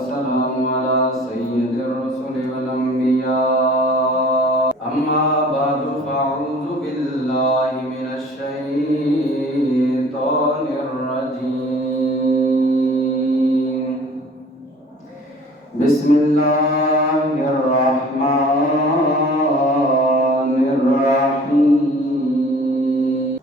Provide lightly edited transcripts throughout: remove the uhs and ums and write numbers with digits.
والسلام على سيد الرسل والأنبياء أما بعد فأعوذ بالله من الشيطان الرجيم بسم الله الرحمن الرحيم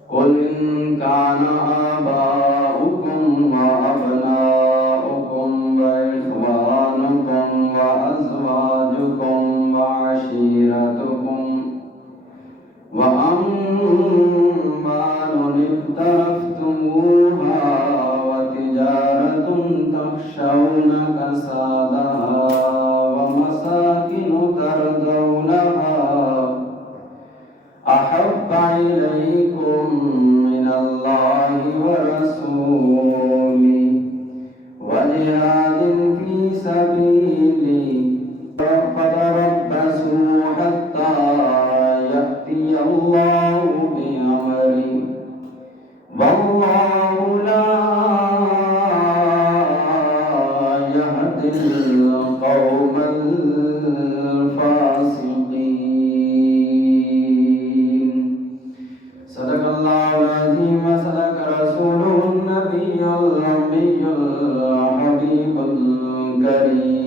قل إن كان آباؤكم وأبناؤكم وإخوانكم وأزواجكم وعشيرتكم وأموال اقترفتموها وتجارة تخشون كسادها ومساكن ترضونها أحب إليكم من الله ورسوله وجهاد في سبيله فتربصوا حتى يأتي الله بأمره والله لا يهدي القوم الفاسقين صدق الله العظيم وصدق رسوله النبي الأمي الحبيب الكريم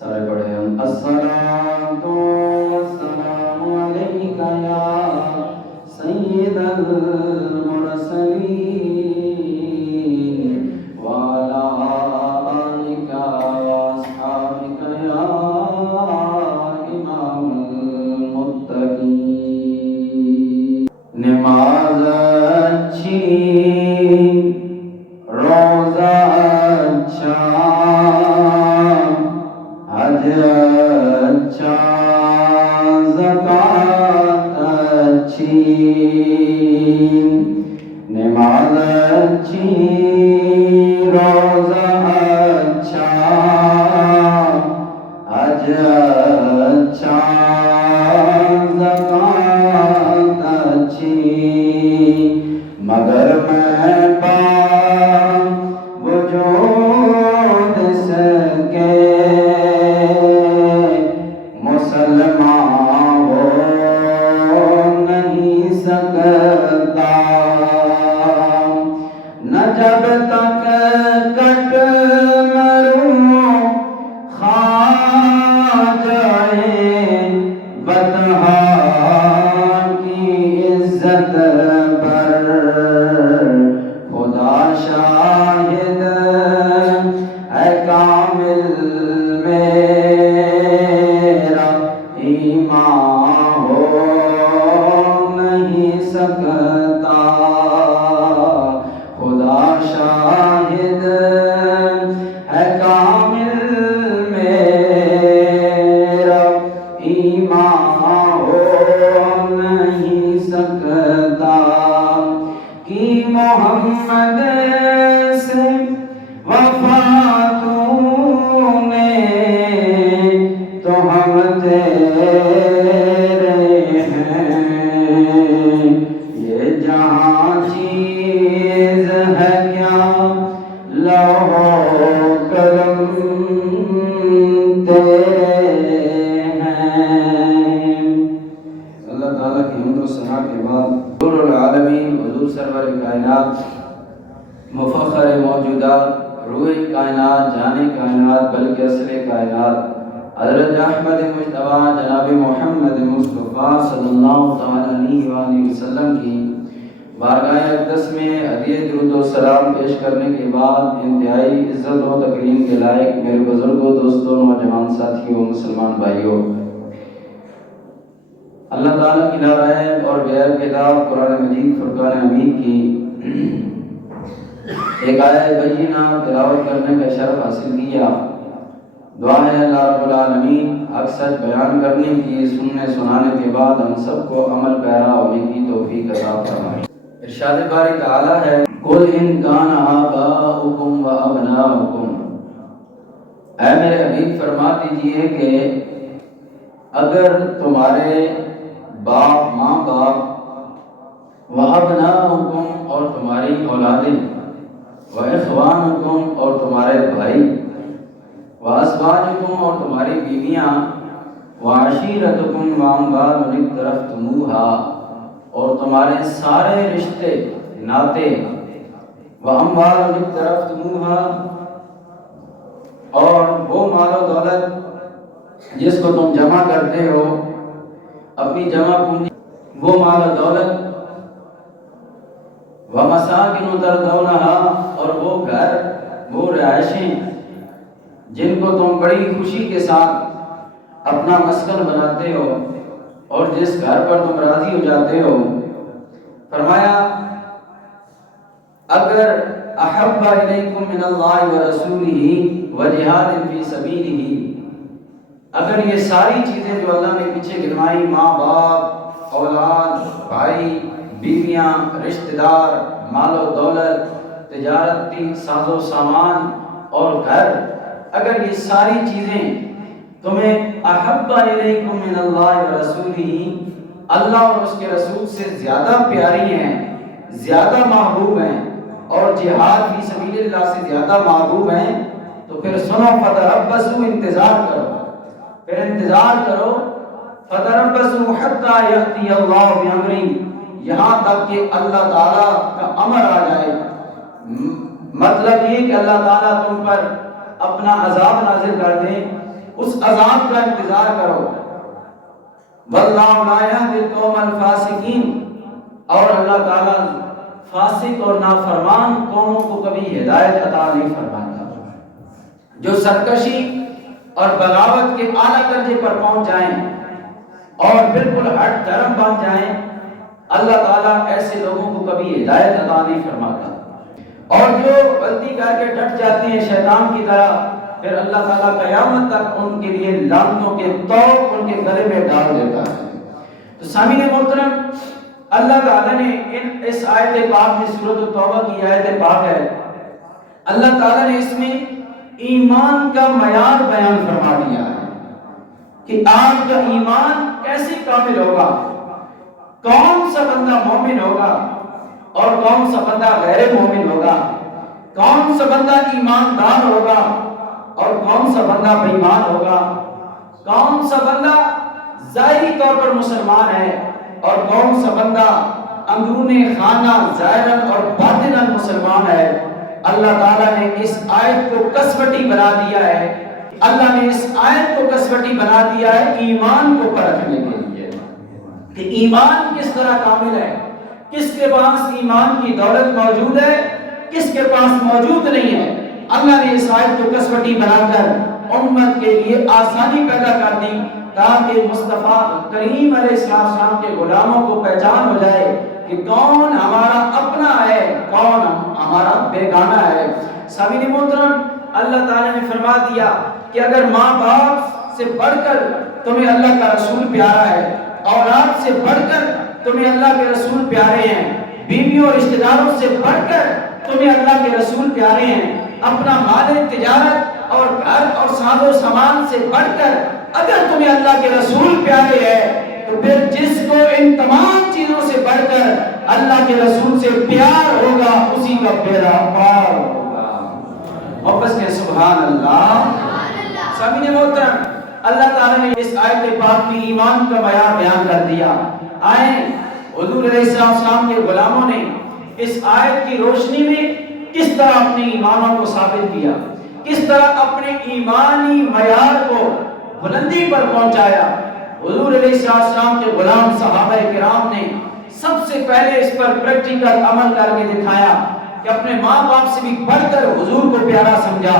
سارے پڑھے ہم الصلاة والسلام عليك يا سيد المرسلين وعلى آلك وأصحابك يا إمام المتقين نماز اچھی روزہ اچھا حج اچھا زکات اچھی نماز اچھی روزہ اچھا حج اچھا زکات اچھی مگر میں وجود سکے مسلمان ہو نہیں سکتا نہ جب تک کٹ مروں خا جائے بطحا کی عزت پر خدا شاہد ہے کامل میرا ایمان ہو نہیں سکتا خدا شاہد ہے کامل میرا ایمان ہو نہیں سکتا کہ محمد سے وفا تو نے تو ہم تیرے ہیں یہ جہاں چیز ہے کیا لوح و قلم تیرے ہیں اللہ تعالیٰ کی حمد و ثنا کے بعد نور العالمین حضور سرور کائنات مفخر موجودات روح کائنات جان کائنات بلکہ اصل کائنات حضرت احمد مجتبیٰ جناب محمد مصطفیٰ صلی اللہ علیہ وآلہ وسلم کی بارگاہ اقدس میں ہدیہ درود و سلام پیش کرنے کے بعد انتہائی عزت و تکریم کے لائق میرے بزرگوں دوستوں نوجوان ساتھیوں مسلمان بھائیوں اللہ تعالیٰ کی نعمت اور غیر کتاب قرآن مجید فرقان حمید کی ایک آیت بینہ تلاوت کرنے کا شرف حاصل کیا دعا ہے اللہ رب العالمین حق سچ بیان کرنے کی سننے سنانے کے بعد ہم سب کو عمل پیرا ہونے کی توفیق عطا فرمائے ارشاد باری تعالی ہے قل ان کان آباؤکم و ابناؤکم اے میرے حبیب فرما دیجئے کہ اگر تمہارے باپ ماں باپ وَأَبْنَاؤُكُمْ اور تمہاری اولادیں وَإِخْوَانُكُمْ اور تمہارے بھائی وازواجکم اور تمہاری بیویاں، وعشیرتکم واموال اقترفتموہا اور تمہارے سارے رشتے ناتے، واموال اقترفتموہا اور وہ مال و دولت جس کو تم جمع کرتے ہو، اپنی جمع پونجی وہ مال و دولت، ومساکن ترضونہا اور وہ گھر، وہ رہائشیں جن کو تم بڑی خوشی کے ساتھ اپنا مسکن بناتے ہو اور جس گھر پر تم راضی ہو جاتے ہو۔ فرمایا اگر احب الیکم من اللہ ورسولہ وجہاد فی سبیلہ، اگر یہ ساری چیزیں جو اللہ نے پیچھے گنوائی، ماں باپ، اولاد، بھائی، بیویاں، رشتہ دار، مال و دولت، تجارتی ساز و سامان اور گھر، اگر یہ ساری چیزیں تمہیں احب الیکم من اللہ ورسولہ، اللہ اور اس کے رسول سے زیادہ پیاری ہیں، زیادہ محبوب ہیں اور جہاد فی سبیل اللہ سے زیادہ محبوب ہیں، تو پھر سنو، فتربصوا، انتظار کرو، پھر انتظار کرو، فتربصوا حتی یأتی اللہ بامرہ، یہاں تک کہ اللہ تعالیٰ کا امر آ جائے۔ مطلب یہ کہ اللہ تعالیٰ تم پر اپنا عذاب نازل کر دے، اس عذاب کا انتظار کرو۔ واللہ لا یہدی القوم الفاسقین، اور اللہ تعالیٰ فاسق اور نافرمان قوموں کو کبھی ہدایت عطا نہیں فرماتا۔ جو سرکشی اور بغاوت کے اعلیٰ درجے پر پہنچ جائیں اور بالکل ہٹ دھرم بن جائیں، اللہ تعالیٰ ایسے لوگوں کو کبھی ہدایت عطا نہیں فرماتا۔ اور جو غلطی کر کے ڈٹ جاتے ہیں شیطان کی طرح، پھر اللہ تعالیٰ قیامت تک ان کے لیے لعنتوں کے طوق ان کے گلے میں ڈال دیتا ہے۔ تو سامعین محترم، اللہ تعالیٰ نے اس آیت پاک میں، سورۃ التوبہ کی آیت پاک ہے، اللہ تعالیٰ نے اس میں ایمان کا معیار بیان فرما دیا ہے کہ آپ کا ایمان کیسے کامل ہوگا، کون سا بندہ مومن ہوگا اور کون سا بندہ غیر مومن ہوگا، کون سا بندہ ایماندار ہوگا اور کون سا بندہ بے ایمان ہوگا، کون سا بندہ ظاہری طور پر مسلمان ہے اور کون سا بندہ اندرون خانہ ظاہراً اور باطناً مسلمان ہے۔ اللہ تعالیٰ نے اس آیت کو کسوٹی بنا دیا ہے، اللہ نے اس آیت کو کسوٹی بنا دیا ہے ایمان کو پرکھنے کے لیے کہ ایمان کس طرح کامل ہے، کس کے پاس ایمان کی دولت موجود ہے، کس کے پاس موجود نہیں ہے۔ اللہ نے اس آیت کو کسوٹی بنا کر امت کے لیے آسانی پیدا کر دی تاکہ مصطفیٰ کریم علیہ السلام کے غلاموں کو پہچان ہو جائے کہ کون ہمارا اپنا ہے، کون ہمارا بیگانہ ہے۔ سامعین محترم، اللہ تعالیٰ نے فرما دیا کہ اگر ماں باپ سے بڑھ کر تمہیں اللہ کا رسول پیارا ہے، اولاد سے بڑھ کر تمہیں اللہ کے رسول پیارے ہیں، بیویوں اور رشتہ داروں سے بڑھ کر تمہیں اللہ کے رسول پیارے ہیں، اپنا مال تجارت اور گھر اور ساز و سامان سے بڑھ کر اگر تمہیں اللہ کے رسول پیارے ہیں، تو پھر جس کو ان تمام چیزوں سے بڑھ کر اللہ کے رسول سے پیار ہوگا اسی کا بیڑا پار ہوگا۔ واپس کہ سبحان اللہ۔ سامعین محترم، اللہ تعالیٰ نے اس آیت پاک میں ایمان کا معیار بیان کر دیا۔ آئیں حضور علیہ السلام کے غلاموں نے اس آیت کی روشنی میں کس طرح اپنے ایمانوں کو ثابت کیا، کس طرح اپنے ایمانی معیار کو بلندی پر پہنچایا۔ حضور علیہ السلام کے غلام صحابہ کرام نے سب سے پہلے اس پر پریکٹیکل عمل کر کے دکھایا کہ اپنے ماں باپ سے بھی بڑھ کر حضور کو پیارا سمجھا،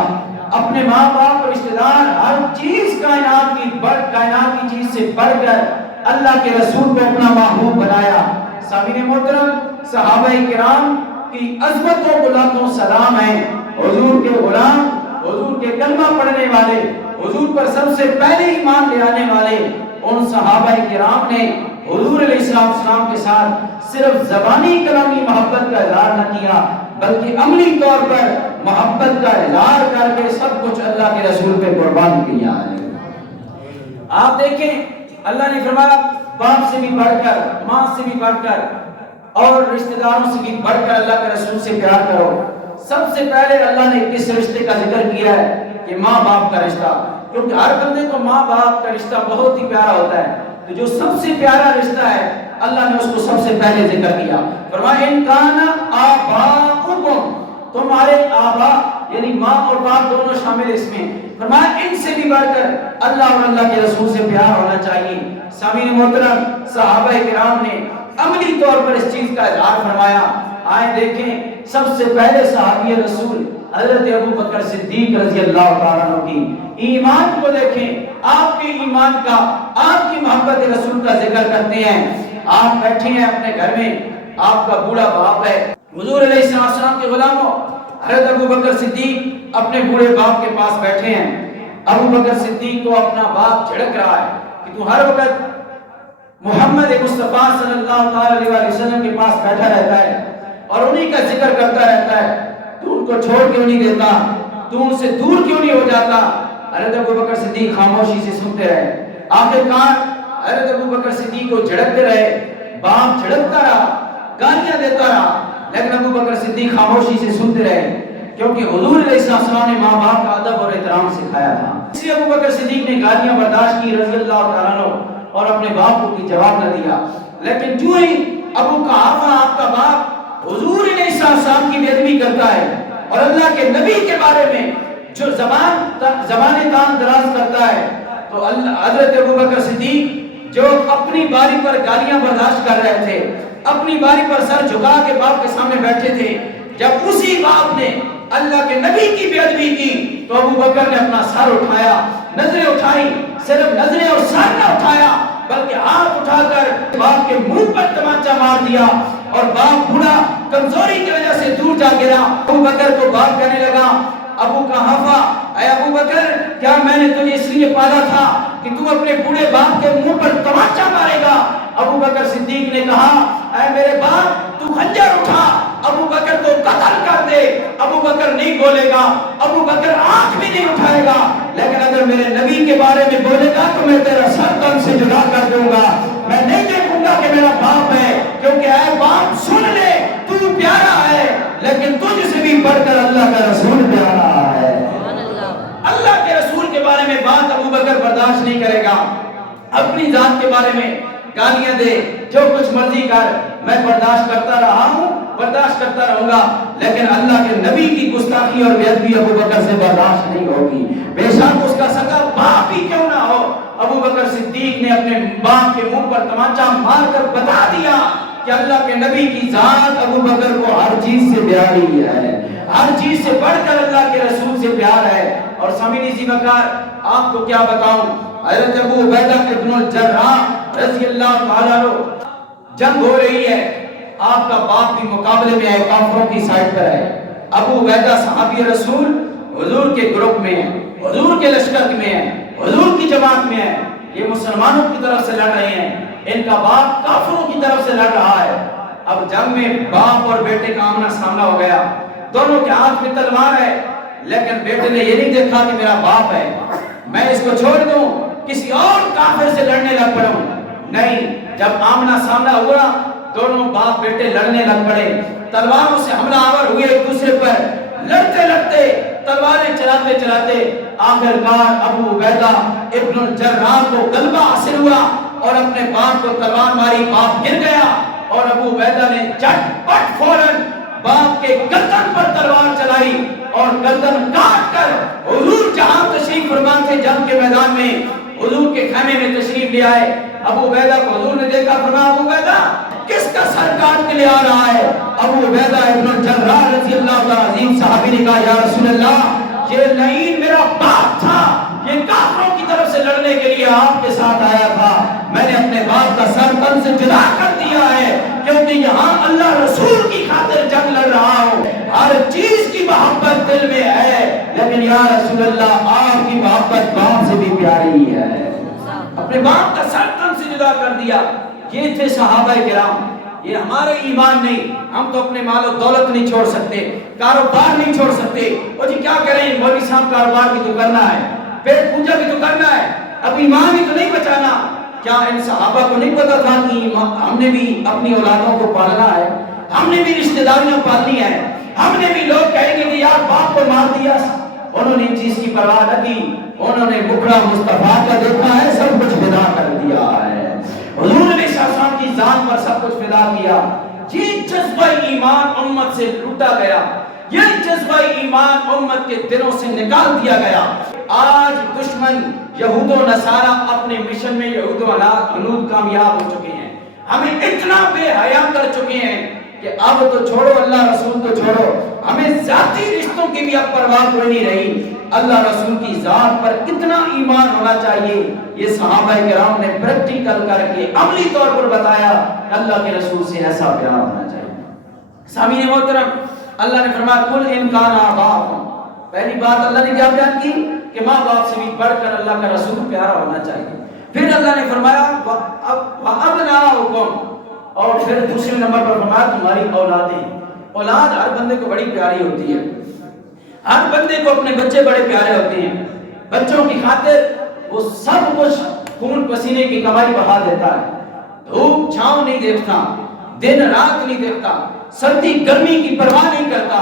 اپنے ماں باپ اور رشتہ دار ہر چیز کائنات کی چیز سے بڑھ کر اللہ کے رسول کو اپنا محبوب بنایا۔ سامعین محترم، صحابہ کرام کی عظمت و بلند و سلام ہے، حضور کے غلام، حضور کے کلمہ پڑھنے والے، حضور پر سب سے پہلے ایمان لے آنے والے ان صحابہ کرام نے حضور علیہ السلام کے ساتھ صرف زبانی کلامی محبت کا اظہار نہ کیا بلکہ عملی طور پر محبت کا اظہار کر کے سب کچھ اللہ کے رسول پہ قربان کیا ہے۔ آپ دیکھیں، اللہ نے فرمایا باپ سے بھی بڑھ کر، ماں سے بھی بڑھ کر اور رشتہ داروں سے بھی بڑھ کر اللہ کے رسول سے پیار کرو۔ سب سے پہلے اللہ نے کس رشتے کا ذکر کیا ہے؟ کہ ماں باپ کا رشتہ، کیونکہ ہر بندے کو ماں باپ کا رشتہ بہت ہی پیارا ہوتا ہے، تو جو سب سے پیارا رشتہ ہے اللہ نے اس کو سب سے پہلے ذکر کیا، فرمایا ان کان آباؤکم، تمہارے آبا یعنی ماں اور باپ دونوں شامل اس میں، فرمایا ان سے بھی بڑھ کر اللہ اور اللہ کے رسول سے پیار ہونا چاہیے۔ سامعین محترم، صحابہ کرام نے عملی طور پر اس چیز کا اظہار فرمایا۔ آئیں دیکھیں سب سے پہلے صحابی رسول حضرت ابو بکر صدیق رضی اللہ تعالیٰ عنہ کی ایمان کو دیکھیں، آپ کے ایمان کا، آپ کی محبت رسول کا ذکر کرتے ہیں۔ آپ بیٹھے ہیں اپنے گھر میں، آپ کا بوڑھا باپ ہے، حضور علیہ السلام کے غلاموں، حضرت ابو بکر صدیق اپنے بوڑھے باپ کے پاس بیٹھے ہیں۔ ابو بکر صدیق کو اپنا باپ جھڑک رہا ہے کہ تو ہر وقت محمد مصطفیٰ صلی اللہ علیہ وسلم کے پاس بیٹھا رہتا ہے اور انہی کا ذکر کرتا رہتا ہے، تو ان کو چھوڑ کیوں نہیں دیتا، تو ان سے دور کیوں نہیں ہو جاتا؟ حضرت ابو بکر صدیق خاموشی سے سنتے رہے۔ آخر کار حضرت ابو بکر صدیق کو جھڑکتے رہے، باپ جھڑکتا رہا، گالیاں دیتا رہا، لیکن ابو بکر صدیق خاموشی سے سنتے رہے، کیونکہ حضور علیہ السلام نے ماں باپ کا ادب اور احترام سکھایا تھا۔ اس لیے ابو بکر صدیق نے گالیاں برداشت کی رضی اللہ تعالیٰ عنہ اور اپنے باپ کو کوئی جواب نہ دیا، لیکن جو ہی ابو قحافہ آپ کا باپ حضور علیہ السلام کی بے ادبی کرتا ہے اور اللہ کے نبی کے بارے میں جو زبان تان دراز کرتا ہے، تو حضرت ابو بکر صدیق جو اپنی باری پر گالیاں برداشت کر رہے تھے، اپنی باری پر سر جھکا کے باپ کے سامنے بیٹھے تھے، جب اسی باپ نے اللہ کے نبی کی بے ادبی کی تو ابو بکر نے اپنا سر اٹھایا، نظریں اٹھائی، صرف نظریں اور سر نہ اٹھایا بلکہ ہاتھ اٹھا کر باپ کے منہ پر تمانچہ مار دیا، اور باپ بوڑھا کمزوری کی وجہ سے دور جا گرا۔ ابو بکر کو باپ کہنے لگا، ابو قحافہ، اے ابو بکر، کیا میں نے تجھے اس لیے پالا تھا کہ تو اپنے بوڑھے باپ کے منہ پر تمانچہ مارے گا؟ ابو بکر صدیق نے کہا، اے میرے باپ، تو خنجر اٹھا، ابو بکر کو قتل کر دے۔ ابو بکر نہیں بولے گا، ابو بکر آنکھ بھی نہیں اٹھائے گا، لیکن اگر میرے نبی کے بارے میں بولے گا تو میں تیرا سر تن سے جدا کر دوں گا، میں نہیں دیکھوں گا کہ میرا باپ ہے، کیونکہ اے باپ سن لے، تو پیارا ہے لیکن تجھ سے بھی بڑھ کر اللہ کا رسول پیارا ہے۔ اللہ کے رسول کے بارے میں بات ابو بکر برداشت نہیں کرے گا، اپنی ذات کے بارے میں گالیاں دے، جو کچھ مرضی کر، میں برداشت کرتا رہا ہوں، برداشت کرتا رہوں گا، لیکن اللہ کے نبی کی گستاخی اور بے ادبی ابو بکر سے برداشت نہیں ہوگی، بے شک اس کا سگا باپ ہی کیوں نہ ہو۔ ابو بکر صدیق نے اپنے باپ کے منہ پر تمانچہ مار کر بتا دیا کہ اللہ کے نبی کی ذات ابو بکر کو ہر چیز سے پیاری ہے، ہر چیز سے بڑھ کر اللہ کے رسول سے پیار ہے۔ اور سامعین اسی وقار آپ کو کیا بتاؤں، حضرت ابو عبیدہ ابن الجراح رضی اللہ تعالیٰ عنہ، جنگ ہو رہی ہے، آپ کا باپ بھی مقابلے میں ہے، کافروں کی سائڈ پر ہے۔ ابو عبیدہ صحابی رسول حضور کے گروپ میں ہے، حضور کے لشکر میں ہے، حضور کی جماعت میں ہے، یہ مسلمانوں کی طرف سے لڑ رہے ہیں، ان کا باپ کافروں کی طرف سے لڑ رہا ہے۔ اب جنگ میں باپ اور بیٹے کا آمنا سامنا ہو گیا، دونوں کے ہاتھ میں تلوار ہے، لیکن بیٹے نے یہ نہیں دیکھا کہ میرا باپ ہے، میں اس کو چھوڑ دوں، کسی اور کافر سے لڑنے لگ پڑوں، نہیں۔ جب آمنا سامنا ہوا، دونوں باپ بیٹے لڑنے لگ پڑے، تلواروں سے حملہ آور ہوئے ایک دوسرے پر، لڑتے لڑتے، تلواریں چلاتے چلاتے، آخر کار ابو عبیدہ ابن الجراح کو غلبہ حاصل ہوا اور اپنے باپ کو تلوار ماری، باپ گر گیا، اور ابو عبیدہ نے جھٹ پٹ فوراً باپ کے گردن پر تلوار چلائی اور گردن کاٹ کر حضور جہاں تشریف فرما تھے جنگ کے میدان میں، حضور کے خیمے میں تشریف لے آئے۔ ابو عبیدہ کو حضور نے دیکھا، فرمایا ابو عبیدہ کس کا سر کاٹ کے لے آ رہا ہے؟ ابو عبیدہ ابن الجراح رضی اللہ تعالیٰ عظیم صحابی نے کہا، یا رسول اللہ، یہ لعین میرا باپ تھا، یہ کافروں کی طرف سے لڑنے کے لیے آپ کے ساتھ آیا تھا، میں نے اپنے باپ کا سر تن سے جدا کر دیا ہے، کیونکہ یہاں اللہ رسول کی خاطر جنگ لڑ رہا ہوں، ہر چیز کی محبت دل میں ہے، لیکن یا رسول اللہ آپ کی محبت باپ سے بھی پیاری ہے۔ اپنے باپ کا سر تن سے جدا کر دیا۔ یہ تھے صحابہ کرام۔ یہ ہمارے ایمان نہیں، ہم تو اپنے مال و دولت نہیں چھوڑ سکتے، کاروبار نہیں چھوڑ سکتے، اور جی کیا کریں، مولوی صاحب کاروبار بھی تو کرنا ہے، پیٹ پوجا بھی تو کرنا ہے، اب ایمان ہی تو نہیں بچانا۔ کیا ان صحابہ کو نہیں پتا تھا کہ ہم نے بھی اپنی اولادوں کو پالنا ہے، ہم نے بھی رشتہ داریاں پالنی ہے، ہم نے بھی، لوگ کہیں گے کہ یار باپ کو مار دیا، انہوں نے چیز کی پرواہ نہ کی، انہوں نے بکڑا مصطفیٰ کا دیکھا ہے سب کچھ فدا کر دیا ہے، حضور علیہ السلام کی ذات پر سب کچھ فدا کیا۔ یہ جذبہ ایمان امت سے لوٹا گیا، یہ جذبہ ایمان امت کے دلوں سے نکال دیا گیا۔ آج دشمن یہود و نصارہ اپنے مشن میں یہود و ہنود کامیاب ہو چکے ہیں، ہمیں اتنا بے حیا کر چکے ہیں کہ اب تو چھوڑو اللہ رسول تو چھوڑو، ہمیں ذاتی رشتوں کی بھی اب پرواہ کوئی نہیں رہی، اللہ رسول کی ذات پر کتنا ایمان ہونا چاہیے یہ صحابہ کرام نے پریکٹیکل کر کے عملی طور پر بتایا، اللہ کے رسول سے ایسا پیار ہونا چاہیے۔ سامعین محترم، اللہ نے فرمایا قل ان کان آباؤکم، پہلی بات اللہ نے کیا بیان کی کہ ماں باپ سے بھی بڑھ کر اللہ کا رسول پیارا ہونا چاہیے۔ پھر اللہ نے فرمایا وَأَبْنَاؤُكُمْ، اور پھر دوسرے نمبر پر فرمایا تمہاری اولادیں۔ اولاد ہر بندے کو بڑی پیاری ہوتی ہے، ہر بندے کو اپنے بچے بڑے پیارے ہوتے ہیں، بچوں کی خاطر وہ سب کچھ خون پسینے کی کمائی بہا دیتا ہے، دھوپ چھاؤں نہیں دیکھتا، دن رات نہیں دیکھتا، سردی گرمی کی پرواہ نہیں کرتا،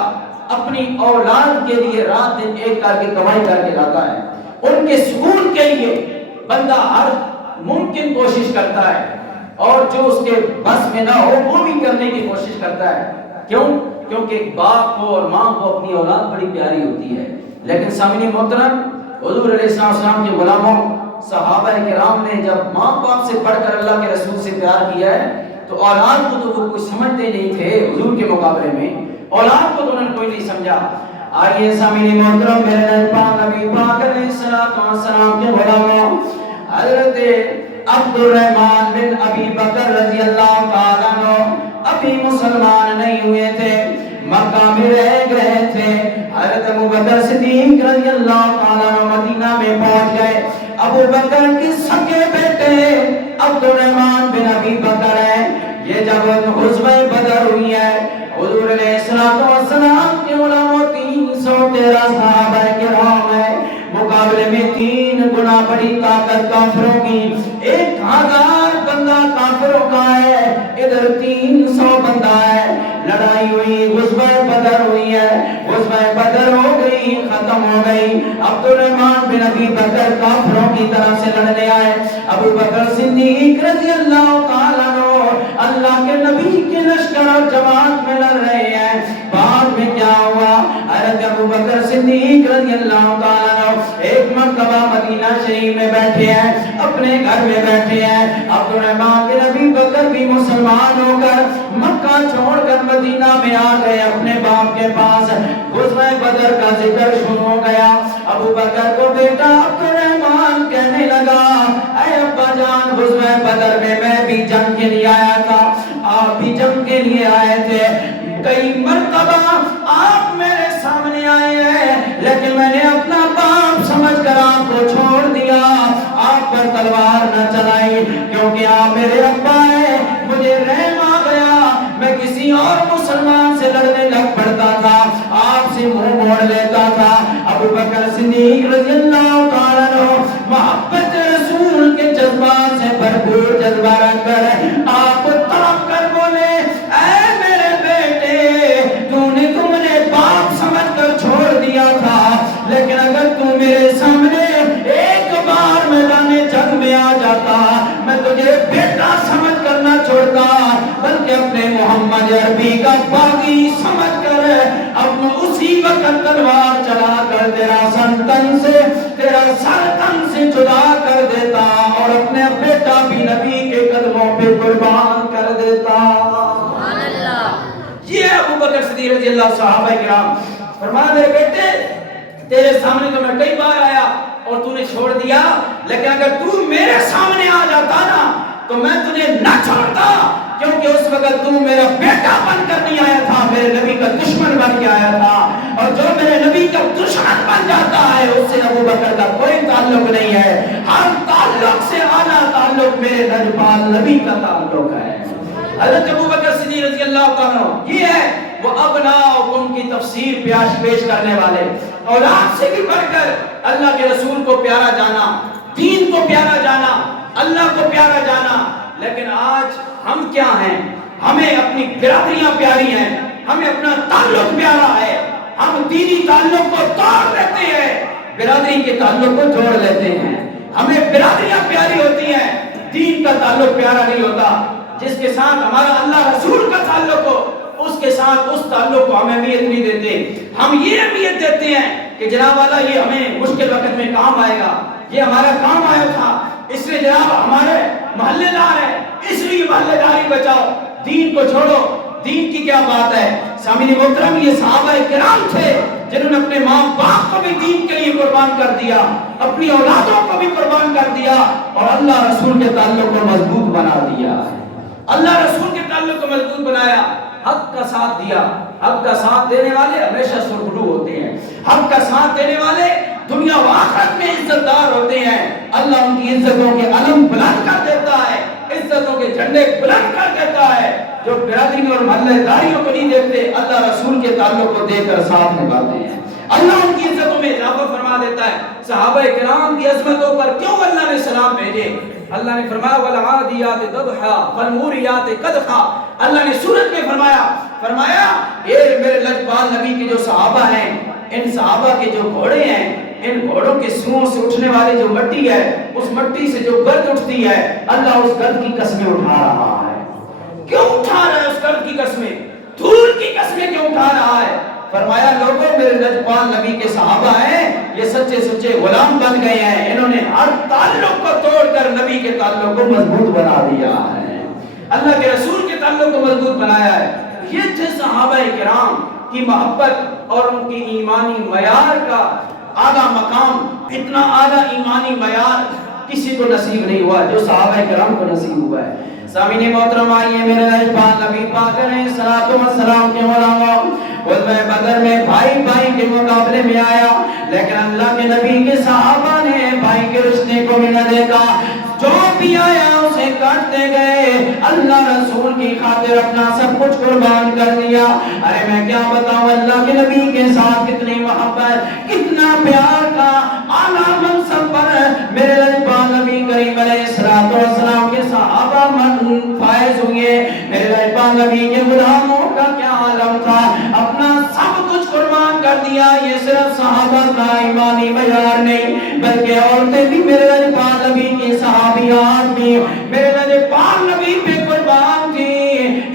اپنی اولاد کے لیے رات دن ایک کر کے کمائی کر کے لاتا ہے، ان کے سکون کے لیے بندہ ہر ممکن کوشش کرتا ہے، اور جو اس کے بس میں نہ ہو وہ بھی کرنے کی کوشش کرتا ہے۔ کیوں؟ کیونکہ ایک باپ کو اور ماں کو اپنی اولاد بڑی پیاری ہوتی ہے۔ لیکن سامعین محترم، حضور علیہ السلام کے غلاموں صحابہ کرام نے جب ماں باپ سے بڑھ کر اللہ کے رسول سے پیار کیا ہے تو اولاد کو تو وہ کچھ سمجھتے نہیں تھے، حضور کے مقابلے میں اولاد کو تو انہوں نے کوئی نہیں سمجھا۔ آئیے سامعین محترم، میرے پاک نبی پاک علیہ السلام کے غلاموں حضرت عبد الرحمن بن ابی بکر رضی اللہ تعالیٰ عنہ ابھی مسلمان نہیں ہوئے تھے، مکہ میں رہ گئے تھے۔ حضرت ابو بکر صدیق رضی اللہ تعالیٰ عنہ مدینہ میں پہنچ گئے۔ ابو بکر کے سگے بیٹے عبد الرحمن بن ابی بکر ہے۔ یہ جب غزوہ بدر ہوئی ہے، حضور علیہ السلام کے غلاموں 313 صحابہ کرام ہے، مقابلے میں 3 گنا بڑی طاقت کافروں کی، 1000 بندہ کافروں کا ہے، ادھر 300 بندہ ہے۔ لڑائی ہوئی، غزوہ بدر ہوئی ہے، غزوہ بدر ہو گئی، ختم ہو گئی۔ عبد الرحمن بن ابی بکر کافروں کی طرف سے لڑنے آئے، ابو بکر صدیق رضی اللہ تعالیٰ عنہ اللہ کے نبی کے لشکر اور جماعت میں لڑ رہے ہیں۔ بعد میں کیا ہوا؟ حضرت ابو بکر صدیق رضی اللہ تعالیٰ عنہ ایک مرتبہ مدینہ شریف میں بیٹھے ہیں، اپنے گھر میں بیٹھے ہیں۔ عبد الرحمن بن ابی بکر بھی مسلمان ہو کر مکہ چھوڑ کر مدینہ میں آ گئے اپنے باپ کے پاس۔ غزوہ بدر کا ذکر شروع ہو گیا۔ ابو بکر کو بیٹا عبد الرحمن کہنے لگا، اے ابا جان، غزوہ بدر میں میں بھی جنگ کے لیے آیا تھا، آپ بھی جنگ کے لیے آئے تھے، کئی مرتبہ آپ میرے سامنے آئے ہیں، لیکن میں نے اپنا باپ سمجھ کر آپ کو چھوڑ دیا، آپ پر تلوار نہ چلائی، کیونکہ آپ میرے ابا ہیں، مجھے رحم آ گیا، میں کسی اور مسلمان سے لڑنے لگ پڑتا تھا، آپ سے منہ موڑ لیتا تھا۔ ابو بکر صدیق رضی اللہ تعالیٰ عنہ محبت رسول کے جذبات سے بھرپور جذبہ رکھ کر آپ کو تڑپ کر بولے، اے میرے بیٹے، تو نے باپ سمجھ کر چھوڑ دیا تھا، لیکن اگر تو میرے سامنے ایک بار میدان جنگ میں آ جاتا، میں تجھے بیٹا سمجھ کر نہ چھوڑتا، بلکہ اپنے محمد عربی کا باغی سمجھ کر اپنے اسی وقت تلوار چلا کر تیرا سر تن سے جدا کر دیتا، اور اپنے بیٹا بھی نبی کے قدموں پہ قربان کر دیتا۔ یہ ابو بکر صدیق رضی اللہ صحابہ کرام فرمایا، میرے بیٹے، تیرے سامنے تو میں کئی بار آیا اور تو نے چھوڑ دیا، لیکن اگر تو میرے سامنے آ جاتا نا تو میں تجھے نہ چھوڑتا، کیونکہ اس وقت تو میرا بیٹا بن کر نہیں آیا تھا، میرے نبی کا دشمن بن کے آیا تھا، اور جو میرے نبی کا دشمن بن جاتا ہے اس سے ابو بکر کا کوئی تعلق نہیں ہے، ہر تعلق سے اعلیٰ تعلق میرے نجبان نبی کا تعلق ہے۔ حضرت ابو بکر صدیق رضی اللہ تعالیٰ عنہ یہ ہے وہ ابناؤکم کی تفسیر پیش کرنے والے، اولاد سے بھی بڑھ کر اللہ کے رسول کو پیارا جانا، دین کو پیارا جانا، اللہ کو پیارا جانا۔ لیکن آج ہم کیا ہیں؟ ہمیں اپنی برادریاں پیاری ہیں، ہمیں اپنا تعلق پیارا ہے، ہم دینی تعلق کو توڑ دیتے ہیں، برادری کے تعلق کو جوڑ لیتے ہیں. ہمیں برادریاں پیاری ہوتی ہیں, دین کا تعلق پیارا نہیں ہوتا. جس کے ساتھ ہمارا اللہ رسول کا تعلق ہو اس کے ساتھ اس تعلق کو ہم اہمیت نہیں دیتے. ہم یہ اہمیت دیتے ہیں کہ جناب والا یہ ہمیں مشکل وقت میں کام آئے گا, یہ ہمارا کام آیا تھا, اس لیے جناب ہمارے محلے دار ہے, اس لیے محلے داری بچاؤ, دین کو چھوڑو. دین کی کیا بات ہے. سامعین محترم, یہ صحابہ کرام تھے جنہوں نے اپنے ماں باپ کو بھی دین کے لیے قربان کر دیا, اپنی اولادوں کو بھی قربان کر دیا, اور اللہ رسول کے تعلق کو مضبوط بنا دیا. اللہ رسول کے تعلق کو مضبوط بنایا, حق کا ساتھ دیا. حق کا ساتھ دینے والے ہمیشہ سرخرو ہوتے ہیں. حق کا ساتھ دینے والے دنیا و آخرت میں عزت دار ہوتے ہیں. اللہ ان کی عزتوں کے علم بلند کر دیتا ہے, عزتوں کے جھنڈے بلند کر دیتا ہے. جو برادری اور محلے داریوں کو نہیں دیکھتے, اللہ رسول کے تعلق کو دیکھ کر ساتھ نبھاتے ہیں, اللہ ان کی عزتوں میں اضافہ فرما دیتا ہے. صحابہ کرام کی عظمتوں پر کیوں اللہ نے سلام بھیجے؟ اللہ نے فرمایا والعادیات ضبحا فالموریات قدحا. اللہ نے سورت میں فرمایا یہ میرے لجپال نبی کے جو صحابہ ہیں, ان صحابہ کے جو گھوڑے ہیں, ان گھوڑوں کے سروں سے اٹھنے والی جو مٹی ہے, اس مٹی سے جو گرد اٹھتی ہے, اللہ اس گرد کی قسمیں اٹھا رہا ہے. کیوں اٹھا رہا ہے اس گرد کی قسمیں؟ دھول کی قسمیں کیوں اٹھا رہا ہے؟ فرمایا لوگوں میرے لجپال نبی کے صحابہ ہیں, یہ سچے سچے غلام بن گئے ہیں, انہوں نے ہر تعلق کو توڑ کر نبی کے تعلق کو مضبوط بنا دیا ہے, اللہ کے رسول کے تعلق کو مضبوط بنایا ہے. یہ تھے صحابہ کرام کی محبت اور ان کی ایمانی معیار کا اعلیٰ مقام. اتنا اعلیٰ ایمانی معیار کسی کو نصیب نہیں ہوا جو صحابہ کرام کو نصیب ہوا ہے. سامعین محترم, آئیے میرے لجپال نبی پاک علیہ الصلوۃ والسلام کے علماء غزوہ بدر میں بھائی بھائی کے مقابلے میں آیا, لیکن اللہ کے نبی کے صحابہ نے بھائی کے رشتے کو بھی نہ دیکھا, جو بھی آیا اسے کاٹتے گئے. اللہ رسول کی خاطر اپنا سب کچھ قربان کر دیا. ارے میں کیا بتاؤں اللہ کے نبی کے ساتھ کتنی محبت, کتنا پیار کا اعلیٰ منصب پر میرے لجپال نبی کریم علیہ الصلوۃ والسلام کے صحابہ فائز ہوئے. میرے لجپال نبی کے غلاموں کا کیا عالم تھا, اپنا سب کچھ قربان کر دیا. یہ صرف صحابہ کا ایمانی معیار نہیں بلکہ عورتیں بھی میرے لجپال نبی کی صحابیات بھی میرے لجپال نبی پہ قربان تھی.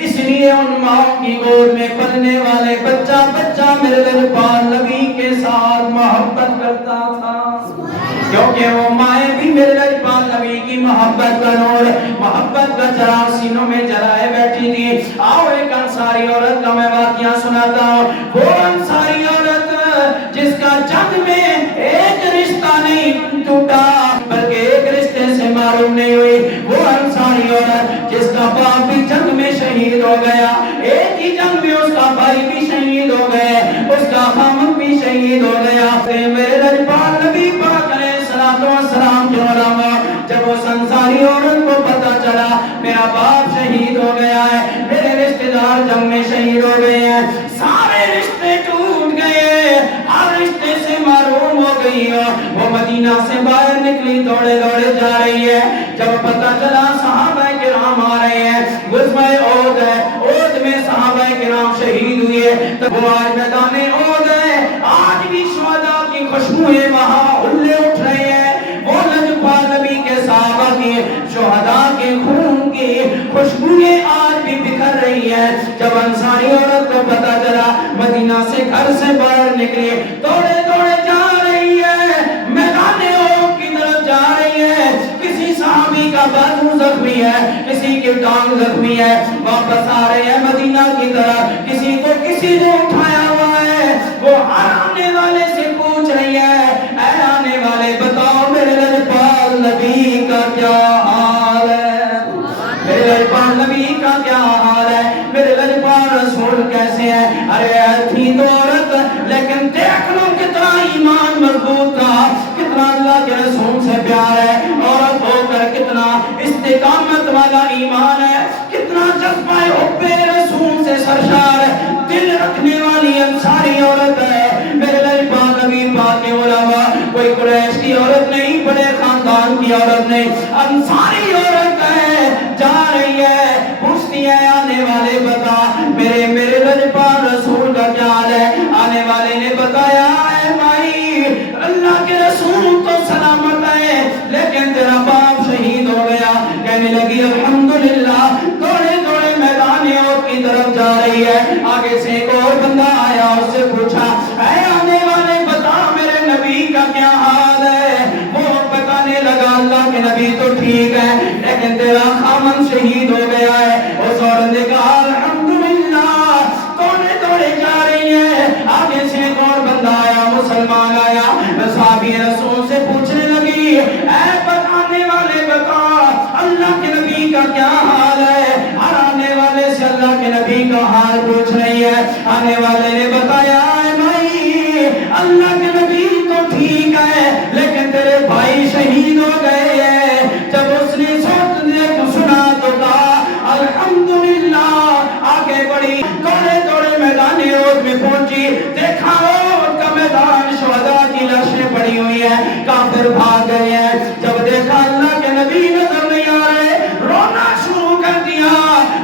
اس لیے ان ماؤں کی گود میں پلنے والے بچہ میرے لجپال نبی کے ساتھ محبت کرتا تھا, کیونکہ وہ مائیں بھی میرے لجپال نبی کی محبت کا نور, محبت کا چراغ سینوں میں جلائے بیٹھی تھی. آؤ ایک انصاری عورت کا میں واقعہ سناتا ہوں. وہ انصاری عورت جس کا جنگ میں ایک رشتہ نہیں ٹوٹا بلکہ ایک رشتے سے معروم نہیں ہوئی. وہ انصاری عورت جس کا باپ بھی جنگ میں شہید ہو گیا, ایک ہی جنگ میں اس کا بھائی بھی شہید ہو گئے, اس کا خامد بھی شہید ہو گیا. میرے لجپال نبی پاک علیہ الصلوۃ والسلام کے علماء جب اس انصاری عورت کو پتا چلا میرا باپ شہید ہو گیا ہے, میرے رشتہ دار جنگ میں شہید ہو گئے ہیں, سارے رشتے ٹوٹ گئے, ہر رشتے سے محروم ہو گئی, وہ مدینہ سے باہر نکلی, دوڑے دوڑے جا رہی ہے. جب پتا چلا صحابہ کرام آ رہے ہیں, غزوہ احد ہے, احد میں صحابہ کرام شہید ہوئے, تب وہ آج میدان احد ہے, آج بھی شہداء کی خوشبوئیں وہاں ہلے اٹھ رہے ہیں. وہ لجپال نبی کے صحابہ کی شہداء کے خون کی خوشبوئیں آج بھی بکھر رہی ہیں. جب انصاری عورت کو پتا چلا مدینہ سے گھر سے باہر نکلی, دوڑے دوڑے جا رہی ہے, میدان احد کی طرف جا رہی ہے. کسی صحابی کا بازو زخمی ہے, کسی کی ٹانگ زخمی ہے, واپس آ رہے ہیں مدینہ کی طرف. کسی کو کسی نے اٹھایا ہوا ہے, وہ ہر آنے والے سے پوچھ رہی ہے, اے آنے والے بتاؤ میرے لجپال نبی کا کیا حال ہے, میرے لجپال نبی کا کیا حال ہے, میرے لجپال رسول کیسے ہیں. ارے تھی تو عورت, لیکن دیکھ لو کتنا ایمان مضبوط تھا, کتنا اللہ کے رسول سے پیار ہے, عورت ہو کر کتنا استقامت والا ایمان ہے, کتنا جذبہ حب رسول سے سرشار ہے, دل رکھنے والی انصاری عورت ہے. میرے لجپال نبی پاک کے علماء کوئی قریش کی عورت نہیں, بڑے خاندان کی عورت نہیں, انصاری عورت ہے, جا رہی ہے, پوچھتی ہے آنے والے بتا میرے لجپال رسول کا کیا حال ہے. آنے والے نے بتایا, اے بھائی اللہ کے رسول تو سلامت ہے لیکن تیرا باپ شہید ہو گیا. کہنے لگی الحمدللہ. دوڑے دوڑے میدان عہد کی طرف جا رہی ہے. آگے سے ایک اور بندہ آیا, اس سے پوچھا اے آنے والے بتا میرے نبی کا کیا حال ہے. وہ بتانے لگا اللہ کے نبی تو ٹھیک ہے لیکن تیرا خامن شہید ہو گیا ہے. اس عورت نے کہا الحمدللہ. دوڑے دوڑے جا رہی ہے. آگے سے ایک اور بندہ آیا, مسلمان آیا. صحابی رسول سے پوچھنے لگی اے بتانے والے بتا اللہ کے نبی کا کیا حال ہے. ہر آنے والے سے اللہ کے نبی کا حال پوچھ رہی ہے. آنے والے نے بتایا اے بھائی اللہ کے نبی تو ٹھیک ہے لیکن تیرے بھائی شہید ہو گئے ہیں. جب اس نے سنا تو کہا الحمدللہ. آگے بڑھی, دوڑے دوڑے میدان عہد میں پہنچی. دیکھا عہد کا میدان شہداء کی لاشیں پڑی ہوئی ہیں, کافر بھاگ گئے ہیں. جب دیکھا اللہ کے نبی نظر نہیں آ رہے, رونا شروع کر دیا.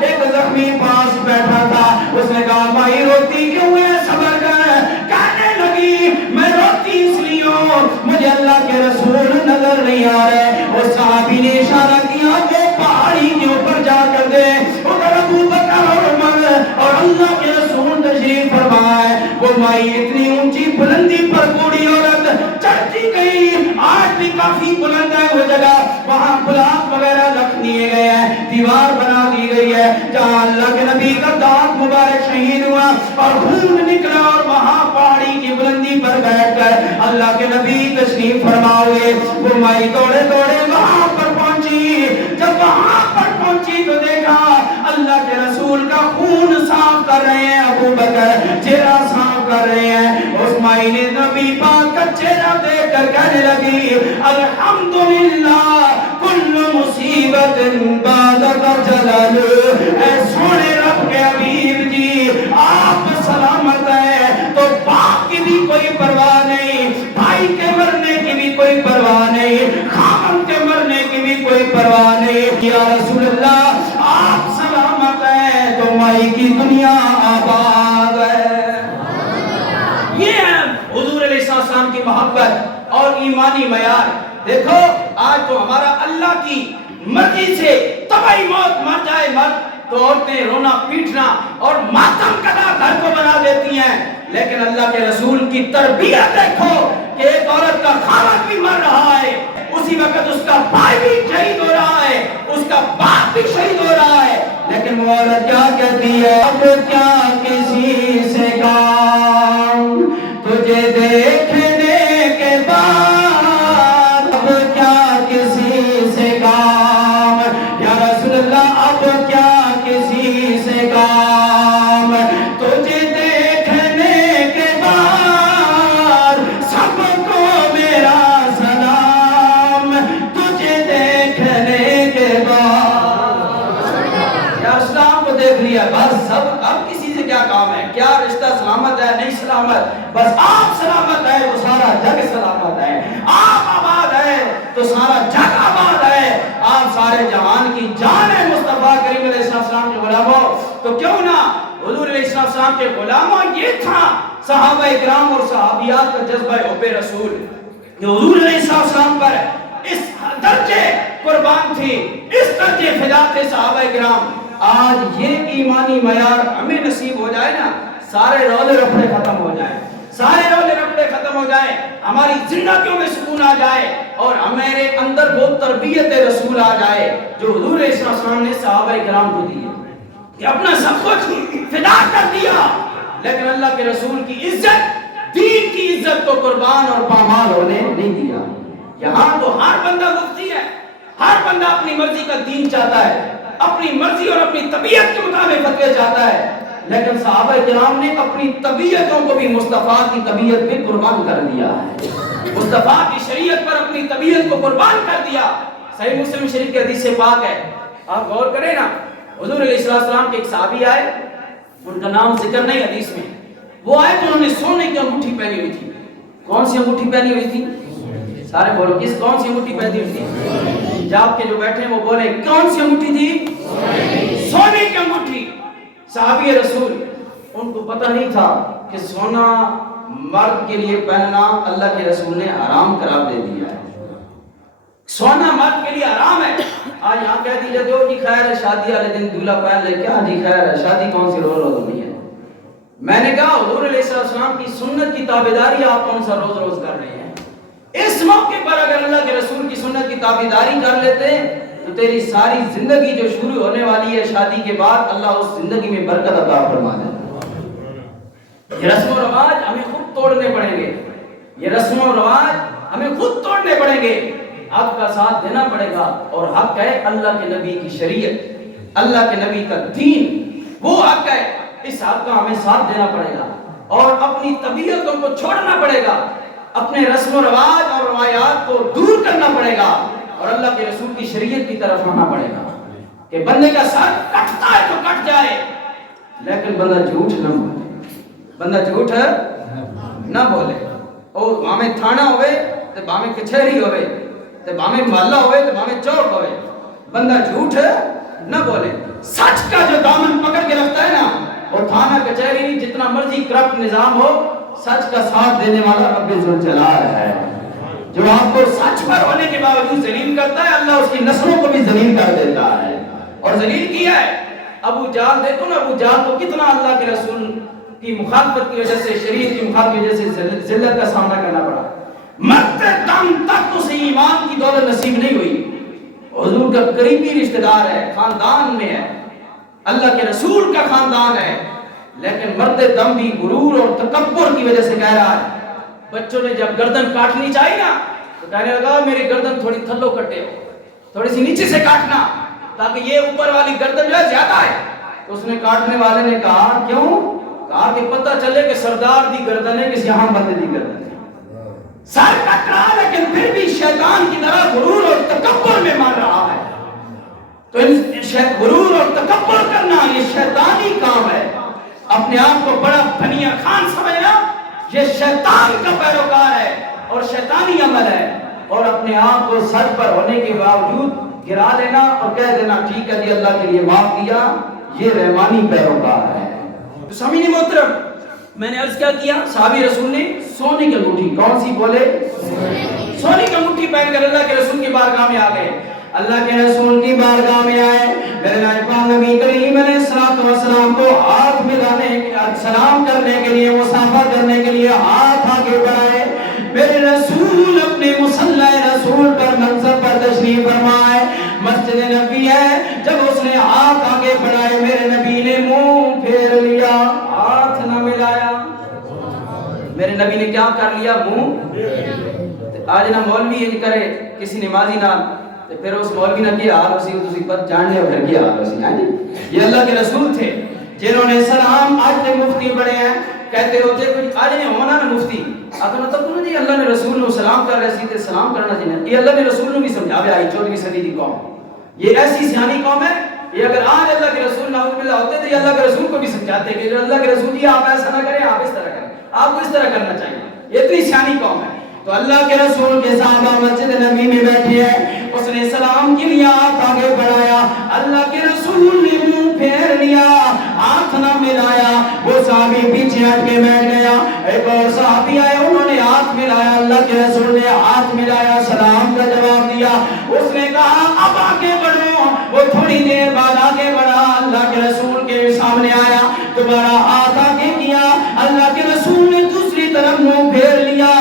ایک زخمی پاس بیٹھا تھا, اس نے کہا بھائی روتی کیوں ہے, صبر کر. کہنے لگی میں روتی اس لیے ہوں مجھے اللہ کے رسول نظر نہیں آ رہے. اس صحابی نے اشارہ کیا وہ پہاڑی کے اوپر جا کر دے. ادھر ابو بکر اور عمر اور اللہ کے رسول تشریف فرما ہے. وہ مائی اتنی اونچی بلندی پر بوڑھی عورت چڑھتی گئی. آج بھی کافی بلند ہے وہ جگہ, وہاں گلاب وغیرہ رکھ دیے گئے ہیں, دیوار بنا دی گئی ہے جہاں اللہ کے نبی کا دانت مبارک شہید ہوا اور خون نکلا. اور وہاں پہاڑی کی بلندی پر بیٹھ کر اللہ کے نبی تشریف فرما ہوئے. وہ مائی دوڑے دوڑے وہاں پر پہنچی. جب وہاں پر پہنچی تو دیکھا اللہ کے رسول کا خون صاف کر رہے ہیں ابو بکر, چہرہ صاف کر رہے ہیں. اس مائی نے نبی پاک کا چہرہ دیکھ کر کہنے لگی الحمدللہ کل مصیبت بعدک جلال. اے سونے رب کے حبیب جی آپ سلامت ہیں تو باپ کی بھی کوئی پرواہ نہیں, بھائی کے مرنے کی بھی کوئی پرواہ نہیں, خامن کے مرنے کی بھی کوئی پرواہ نہیں. یا رسول اللہ آپ سلامت ہیں تو مائی کی دنیا آباد ہے. یہ ہے حضور علیہ السلام کی محبت اور ایمانی معیار. دیکھو آج تو ہمارا اللہ کی مرضی سے طبعی موت مر جائے مرد تو عورتیں رونا پیٹنا اور ماتم کدا گھر کو بنا دیتی ہیں. لیکن اللہ کے رسول کی تربیت دیکھو کہ ایک عورت کا خاوند بھی مر رہا ہے, اسی وقت اس کا بھائی بھی شہید ہو رہا ہے, اس کا باپ بھی شہید ہو رہا ہے, لیکن وہ عورت کیا کہتی ہے اب کیا کسی سے کام تجھے دیکھنے کے بعد, اب کیا کسی سے کام یا رسول اللہ, اب کیا کسی سے کام تجھے دیکھنے کے بعد, سب کو میرا سلام تجھے دیکھنے کے بعد. یا اسلام کو دیکھ لیا بس, سب اب کسی سے کیا کام ہے, کیا رشتہ سلامت ہے نہیں سلامت, بس آپ سلامت ہے تو سارا جگ سلامت ہے, آپ آباد ہے تو سارا جگ آباد ہے. آپ سارے جہان کی جان ہے مصطفیٰ کریم علیہ السلام کے غلاموں. تو کیوں نہ حضور علیہ السلام کے غلاموں یہ تھا صحابہ اکرام اور صحابیات کا جذبہ حب رسول جو حضور علیہ السلام پر اس درجے قربان تھی, اس درجے فدا تھے صحابہ اکرام. آج یہ ایمانی معیار ہمیں نصیب ہو جائے نا, سارے رولے رپڑے ختم ہو جائیں, سارے رولے رپڑے ختم ہو جائیں, ہماری زندگیوں میں سکون آ جائے اور ہمارے اندر وہ تربیت رسول آ جائے جو حضور علیہ السلام نے صحابہ کرام کو دی ہے کہ اپنا سب کچھ فدا کر دیا, لیکن اللہ کے رسول کی عزت, دین کی عزت کو قربان اور پامال ہونے نہیں دیا. یہاں تو ہر بندہ مفتی ہے, ہر بندہ اپنی مرضی کا دین چاہتا ہے, اپنی مرضی اور اپنی طبیعت کے مطابق فتوے چاہتا ہے, لیکن صحابہ کرام نے اپنی طبیعتوں کو بھی مصطفیٰ کی طبیعت پہ قربان کر دیا ہے, مصطفیٰ کی شریعت پر اپنی طبیعت کو قربان کر دیا. صحیح مسلم شریف کی حدیث سے پاک ہے, آپ غور کریں نا, حضور علیہ السلام کے ایک صحابی آئے, ان کا نام ذکر نہیں حدیث میں, وہ آئے تو انہوں نے سونے کی انگوٹھی پہنی ہوئی تھی. کون سی انگوٹھی پہنی ہوئی تھی؟ سارے بولو کس کون سی انگوٹھی پہنی ہوئی تھی؟ جاب کے جو بیٹھے ہیں وہ بولے کون سی انگوٹھی تھی؟ سونے کی انگوٹھی. صحابی رسول, ان کو پتہ نہیں تھا کہ سونا مرد کے لیے پہننا اللہ کے رسول نے حرام قرار دے دیا ہے. سونا مرد کے لیے حرام ہے. آج یہاں کہہ دیجیے جو جی خیر ہے شادی والے دن دولہا پہن لے, کیا جی خیر ہے, شادی کون سی روز روز نہیں ہے. میں نے کہا حضور علیہ السلام کی سنت کی تابعداری آپ کون سا روز روز کر رہے ہیں. اس موقع پر اگر اللہ کے رسول کی سنت کی تابعداری کر لیتے تو تیری ساری زندگی جو شروع ہونے والی ہے شادی کے بعد, اللہ اس زندگی میں برکت عطا فرما دے. یہ رسم و رواج ہمیں خود توڑنے پڑیں گے. یہ رسم و رواج ہمیں خود توڑنے پڑیں گے. حق کا ساتھ دینا پڑے گا, اور حق ہے اللہ کے نبی کی شریعت, اللہ کے نبی کا دین, وہ حق ہے. اس حق کا ہمیں ساتھ دینا پڑے گا اور اپنی طبیعتوں کو چھوڑنا پڑے گا, اپنے رسم و رواج اور روایات کو دور کرنا پڑے گا, اور اللہ کے رسول کی شریعت کی طرف آنا پڑے گا کہ بندے کا سر کٹتا ہے تو کٹ جائے, لیکن بندہ جھوٹ نہ بولے, بندہ جھوٹ نہ بولے. اور ہمیں تھانہ ہوئے تو ہمیں کچہری ہوئے, تو ہمیں محلہ ہوئے تو ہمیں چوک ہوئے, بندہ جھوٹ نہ بولے. سچ کا جو دامن پکڑ کے رکھتا ہے نا, اور تھانہ کچہری جتنا مرضی کرپٹ نظام ہو, سچ کا ساتھ دینے والا رب ذوالجلال ہے. جو آپ کو سچ پر ہونے کے باوجود ذلیل کرتا ہے, اللہ اس کی نسلوں کو بھی ذلیل کر دیتا ہے, اور ذلیل کیا ہے. ابو جہل دیکھو نا, ابو جہل کو کتنا اللہ کے رسول کی مخالفت کی وجہ سے, شریعت کی مخالفت کی وجہ سے ذلت کا سامنا کرنا پڑا. مرتے دم تک اسے ایمان کی دولت نصیب نہیں ہوئی. حضور کا قریبی رشتہ دار ہے, خاندان میں ہے, اللہ کے رسول کا خاندان ہے, لیکن مرتے دم بھی غرور اور تکبر کی وجہ سے کہہ رہا ہے. بچوں نے جب گردن کاٹنی چاہی نا تو کہنے لگا میری گردن تھوڑی تھلو کٹے ہو, تھوڑی سی نیچے سے کاٹنا تاکہ یہ اوپر والی گردن جو ہے زیادہ ہے. اس نے کاٹنے والے نے کہا کیوں؟ کہا کہ پتہ چلے کہ سردار دی گردن ہے, کسی یہاں بندے دی گردن ہے. سر کٹ رہا لیکن پھر بھی شیطان کی طرح غرور اور تکبر میں مار رہا ہے. تو غرور اور تکبر کرنا یہ شیطانی کام ہے. اپنے آپ کو بڑا بنیا خان سمجھنا یہ شیطان کا پیروکار ہے اور شیطانی عمل ہے. اور اپنے آپ کو سر پر ہونے کے باوجود گرا لینا اور کہہ دینا ٹھیک ہے جی اللہ کے لیے معاف کیا, یہ رحمانی پیروکار ہے. تو سامعین محترم, میں نے عرض کیا کیا, صحابی رسول نے سونے کی انگوٹھی, کون سی بولے, سونے کی انگوٹھی پہن کر اللہ کے رسول کی بارگاہ میں آ گئے. اللہ کے رسول کی بارگاہ میں آئے, میرے نائبان نبی کریم علیہ السلام کو ہاتھ ملانے, سلام کرنے کے لیے, مصافحہ کرنے کے لیے ہاتھ آگے بڑھائے. میرے رسول اپنے مصلی رسول پر منصب پر تشریف فرمائے. مسجد نبی ہے, جب اس نے ہاتھ آگے بڑھائے میرے نبی نے منہ پھیر لیا, ہاتھ نہ ملایا. میرے نبی نے کیا کر لیا, منہ. آج نہ مولوی یہ کرے کسی نمازی نہ, پھر اس مولوی نے کیا حال اسی تسی پر جاننے اور کیا حال اسی. یہ اللہ کے رسول تھے جنہوں نے سلام, آج تک مفتی بڑے ہیں کہتے ہوتے کچھ آج نہیں ہونا نا مفتی اگر تو کہنا جی اللہ نے رسول نے سلام کر رہے سی سلام کرنا چاہیے. یہ اللہ نے رسول نے بھی سمجھا بھی آئی 14ویں صدی کی قوم, یہ ایسی سیانی قوم ہے. یہ اگر آج اللہ کے رسول نعوذ باللہ ہوتے تو یہ اللہ کے رسول کو بھی سمجھاتے کہ اللہ کے رسول جی آپ ایسا نہ کریں, آپ اس طرح کریں, آپ کو اس طرح کرنا چاہیے. یہ اتنی سیانی قوم ہے. تو اللہ کے رسول کے صحابہ مسجد نبی میں بیٹھے ہیں, اس نے سلام کے لیے ہاتھ آگے بڑھایا, اللہ کے رسول نے منہ پھیر لیا, ہاتھ نہ ملایا. وہ صحابی پیچھے ہٹ کے بیٹھ گیا. ایک اور صحابی آئے, انہوں نے ہاتھ ملایا, اللہ کے رسول نے ہاتھ ملایا, سلام کا جواب دیا. اس نے کہا اب آگے بڑھو. وہ تھوڑی دیر بعد آگے بڑھا, اللہ کے رسول کے سامنے آیا, دوبارہ ہاتھ آگے کیا, اللہ کے رسول نے دوسری طرف منہ پھیر لیا,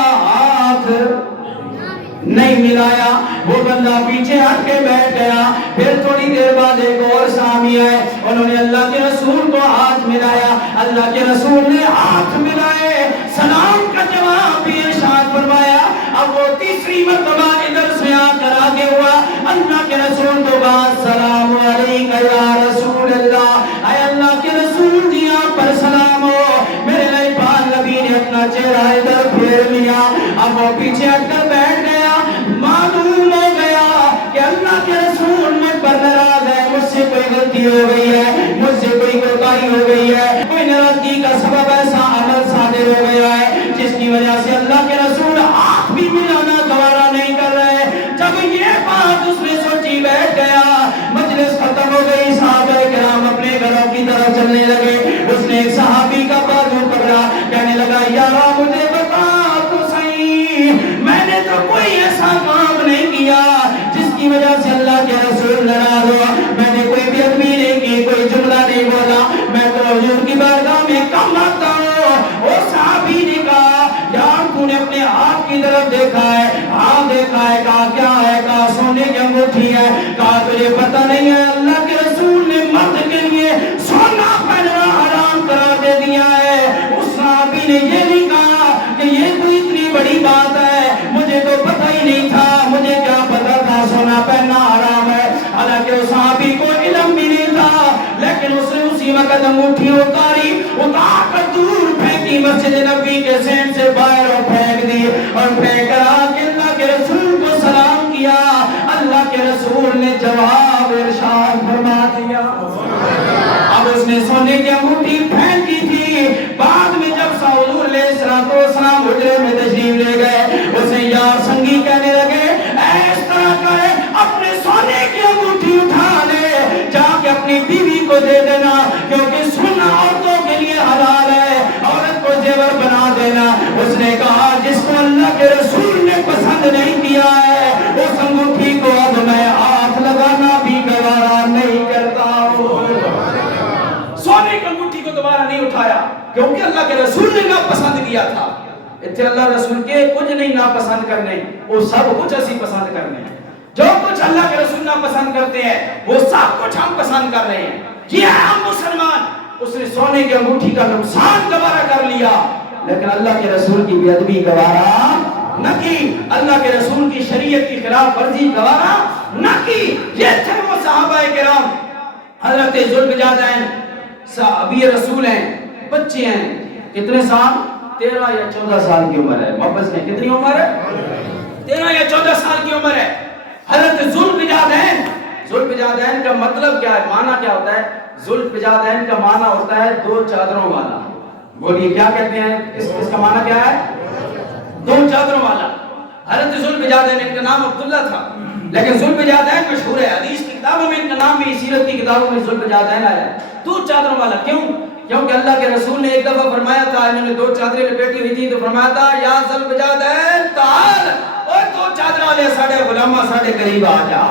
نہیں ملایا. وہ بندہ پیچھے ہٹ کے بیٹھ گیا. پھر تھوڑی دیر بعد ایک اور صحابی آئے, انہوں نے اللہ کے رسول کو ہاتھ ملایا, اللہ کے رسول نے ہاتھ ملائے, سلام کا جواب بھی ارشاد فرمایا. اب وہ تیسری مرتبہ ادھر سے آ کر آگے ہوا, اللہ کے رسول کو بات السلام علیکم یا رسول اللہ, اے اللہ کے رسول جی آپ پر سلام ہو. میرے نائبان نبی نے اپنا چہرہ ادھر پھیر لیا. اب وہ پیچھے ہٹ کر بیٹھ گیا. معلوم ہو گیا کہ اللہ کے رسول مجھ پر ناراض ہے, مجھ سے کوئی غلطی ہو گئی ہے, مجھ سے کوئی کوتاہی ہو گئی ہے, کوئی ناراضگی کا سبب ایسا عمل صادر ہو گیا ہے جس کی وجہ سے اللہ کے رسول ہاتھ بھی ملانا گوارا نہیں کر رہے. جب یہ بات اس نے سوچی بیٹھ گیا, مجلس ختم ہو گئی, صحابہ کرام اپنے گھروں کی طرف چلنے لگے. اس نے ایک صحابی کا بازو پکڑا, کہنے لگا یارا مجھے نے تو کوئی ایسا کام نہیں کیا جس کی وجہ سے اللہ کے رسول ناراض ہوا، میں نے کوئی بے ادبی نہیں کی، کوئی جملہ نہیں بولا، میں تو حضور کی بارگاہ میں کم آتا ہوں۔ وہ صحابی نے کہا یار تو نے اپنے ہاتھ کی طرف دیکھا ہے؟ ہاں دیکھا ہے۔ کہا کیا ہے؟ کہا سونے کی انگوٹھی ہے۔ کہا تجھے پتہ نہیں ہے اللہ کے رسول نے مرد کے لیے سونا پہننا حرام قرار دے دیا ہے؟ اس صحابی نے یہ نہیں کہا کہ یہ کوئی اتنی بڑی بات ہے، مجھے تو پتہ ہی نہیں تھا، مجھے کیا پتہ تھا سونا پہننا حرام ہے۔ حالانکہ اس صحابی کو علم بھی نہیں تھا، لیکن اس نے اسی وقت انگوٹھی اتار کر دور پھینکی مسجد نبی کے سین سے باہر اور پھینک دی، اور پھینک کر آ کے اللہ کے رسول کو سلام کیا۔ اللہ کے رسول نے جواب ارشاد فرما دیا۔ اب اس نے سونے کی انگوٹھی پھینکی تھی، بعد میں جب حضور علیہ السلام حجرے میں تشریف لے گئے، اسے یار سنگی کہنے لگے اس طرح کرے اپنے سونے کی انگوٹھی اٹھا لے، جا کے اپنی بیوی کو دے دینا، کیونکہ سننا عورتوں کے لیے حلال ہے، عورت کو زیور بنا دینا۔ اس نے کہا جس کو اللہ کے رسول نے پسند نہیں کیا ہے اس انگوٹھی کو اب میں ہاتھ لگانا بھی گوارا نہیں کرتا ہوں۔ سونے کی انگوٹھی کو دوبارہ نہیں اٹھایا کیونکہ اللہ کے رسول نے ناپسند کیا تھا۔ اتنے اللہ رسول کے کچھ نہیں ناپسند کرنے، وہ سب کچھ اسی پسند کرنے ہیں۔ جو کچھ اللہ کے رسول ناپسند کرتے ہیں وہ سب کچھ ہم پسند کر رہے ہیں۔ یہ ہے ہم مسلمان۔ اس نے سونے کی انگوٹھی کا نقصان گوارا کر لیا، لیکن اللہ کے رسول کی بے ادبی گوارا نہ کی، اللہ کے رسول کی شریعت کی خلاف ورزی گوارا نہ کی۔ یہ تھے وہ صحابہ کرام۔ حضرت ذوالفجارین صحابی رسول ہیں، بچے ہیں، کتنے سال؟ 13 یا 14 سال کی عمر ہے۔ واپس نے کتنی عمر ہے؟ 13 یا 14 سال کی عمر ہے۔ حضرت ذوالفجارین کا مطلب کیا ہے؟ معنی کیا ہوتا ہے؟ ذوالفجارین کا معنی ہوتا ہے دو چادروں والا۔ بولیے کیا کہتے ہیں؟ اس کا معنی کیا ہے؟ دو چادروں والا۔ حضرت ذوالفجارین، ان کا نام عبداللہ تھا، لیکن ذوالفجارین مشہور ہے، حدیث کی کتابوں میں ان کا نام بھی، سیرت کی کتابوں میں ذوالفجارین آیا ہے۔ دو چادروں والا کیوں؟ کیونکہ اللہ کے رسول نے ایک دفعہ فرمایا تھا، انہوں نے 2 چادریں لپیٹی ہوئی تھی تو فرمایا تھا یا ذوالفجارین تعال، اور 2 چادر والے ساڑھے غلامہ ساڑھے قریب آ جا۔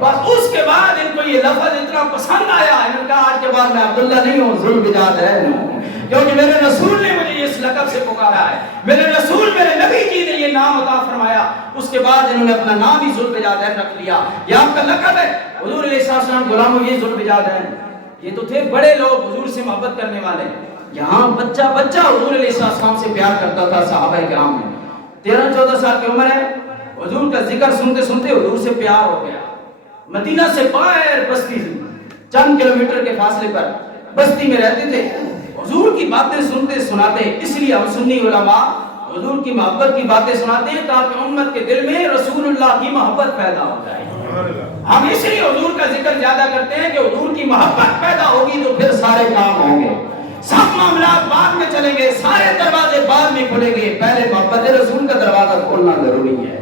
بس اس کے بعد ان کو یہ لفظ اتنا پسند آیا، انہوں نے کہا آج کے بعد میں عبداللہ نہیں ہوں، ذوالفجارین ہوں، کیونکہ میرے رسول نے مجھے اس لقب سے پکارا ہے، میرے رسول میرے نبی جی نے یہ نام عطا فرمایا۔ اس کے بعد انہوں نے اپنا نام ہی ذوالفجارین رکھ لیا۔ یہ آپ کا لقب ہے۔ حضور علیہ السلام غلاموں یہ ذوالفجارین، یہ تو تھے بڑے لوگ، حضور سے محبت کرنے والے۔ یہاں بچہ حضور علیہ السلام سے پیار کرتا تھا۔ صحابہ کرام میں 13-14 سال کی عمر ہے، حضور کا ذکر سنتے سنتے حضور سے پیار ہو گیا۔ مدینہ سے باہر بستی، چند کلومیٹر کے فاصلے پر بستی میں رہتے تھے، حضور کی باتیں سنتے سناتے۔ اس لیے ہم سنی علماء حضور کی محبت کی باتیں سناتے ہیں تاکہ امت کے دل میں رسول اللہ کی محبت پیدا ہو جائے۔ ہم اس لیے حضور کا ذکر زیادہ کرتے ہیں کہ حضور کی محبت پیدا ہوگی تو پھر سارے کام ہوں گے، سب معاملات بعد میں چلیں گے، سارے دروازے بعد میں کھلیں گے۔ پہلے محبت رسول کا دروازہ کھولنا ضروری ہے۔